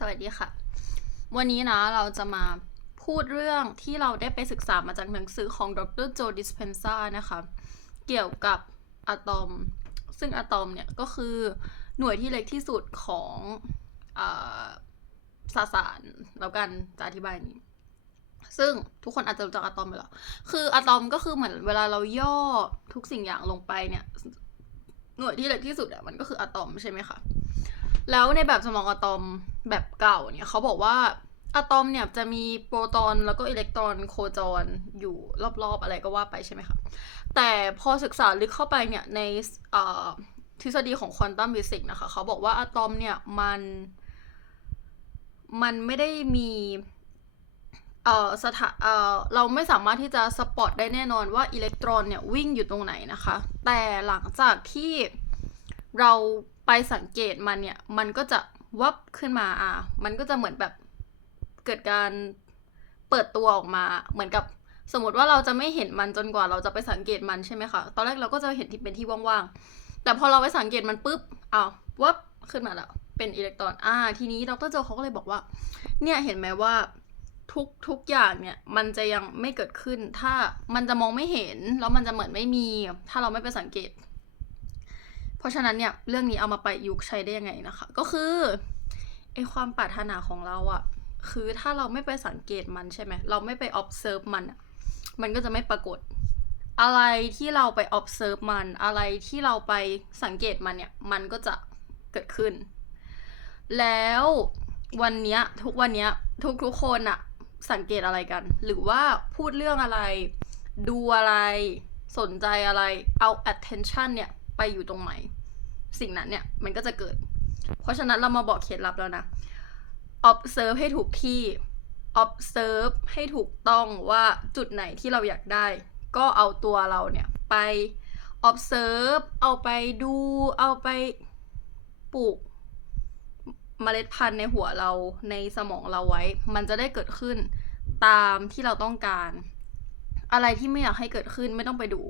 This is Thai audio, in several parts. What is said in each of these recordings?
สวัสดีค่ะ วันนี้นะเราจะมาพูดเรื่องที่เราได้ไปศึกษามาจากหนังสือของดรโจดิสเพนซ่านะคะ เกี่ยวกับอะตอม ซึ่งอะตอมเนี่ยก็คือหน่วยที่เล็กที่สุดของอสสารแล้วกันจะอธิบายนี้ ซึ่งทุกคนอาจจะรู้จักอะตอมไปแล้วคืออะตอมก็คือเหมือนเวลาเราย่อทุกสิ่งอย่างลงไปเนี่ย หน่วยที่เล็กที่สุดอะมันก็คืออะตอมใช่ไหมคะ แล้วในแบบสมองอะตอมแบบเก่าเนี่ยเขาบอกว่าอะตอมเนี่ยจะมีโปรตอนแล้วก็อิเล็กตรอนโคจรอยู่รอบๆอะไรก็ว่าไปใช่ไหมคะ แต่พอศึกษาลึกเข้าไปเนี่ยในทฤษฎีของควอนตัมฟิสิกส์นะคะเขาบอกว่าอะตอมเนี่ยมันมันไม่ได้มีเอ่อสถาเอ่อเราไม่สามารถที่จะสปอตได้แน่นอนว่าอิเล็กตรอนเนี่ยวิ่งอยู่ตรงไหนนะคะ แต่หลังจากที่เรา ไปสังเกตมันเนี่ย มันก็จะวับขึ้นมาอะมันก็จะเหมือนแบบเกิดการเปิดตัวออกมา เหมือนกับสมมติว่าเราจะไม่เห็นมันจนกว่าเราจะไปสังเกตมันใช่ไหมคะ ตอนแรกเราก็จะเห็นที่เป็นที่ว่างๆ แต่พอเราไปสังเกตมันปุ๊บอ้าววับขึ้นมาแล้ว เป็นอิเล็กตรอน อ่า ทีนี้ดรโจเขาก็เลยบอกว่า เนี่ยเห็นไหมว่าทุกทุกอย่างเนี่ยมันจะยังไม่เกิดขึ้น ถ้ามันจะมองไม่เห็นแล้วมันจะเหมือนไม่มี ถ้าเราไม่ไปสังเกต เพราะฉะนั้นเนี่ยเรื่องนี้เอามาไปยุกต์ใช้ได้ยังไงนะคะ ก็คือไอความปรารถนาของเราอะคือถ้าเราไม่ไปสังเกตมันใช่ไหมเราไม่ไป observe มันอะมันก็จะไม่ปรากฏ อะไรที่เราไป observe มัน อะไรที่เราไปสังเกตมันเนี่ย มันก็จะเกิดขึ้น แล้ววันเนี้ยทุกวันเนี้ยทุกทุกคนอะสังเกตอะไรกัน หรือว่าพูดเรื่องอะไร ดูอะไร สนใจอะไร เอา attention เนี่ย ไปอยู่ตรงไหนสิ่งนั้นเนี่ยมันก็จะเกิด เพราะฉะนั้นเรามาบอกเคล็ดลับแล้วนะ observe ให้ถูกที่ observe ให้ถูกต้องว่าจุดไหนที่เราอยากได้ ก็เอาตัวเราเนี่ยไป observe เอาไปดู เอาไปปลูกเมล็ดพันธุ์ในหัวเราในสมองเราไว้ มันจะได้เกิดขึ้นตามที่เราต้องการ อะไรที่ไม่อยากให้เกิดขึ้นไม่ต้องไปดู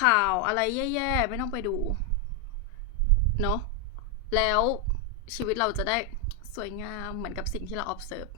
ข่าวอะไรแย่ๆ ไม่ต้องไปดู เนาะแล้วชีวิตเราจะได้สวยงามเหมือนกับสิ่งที่เรา observe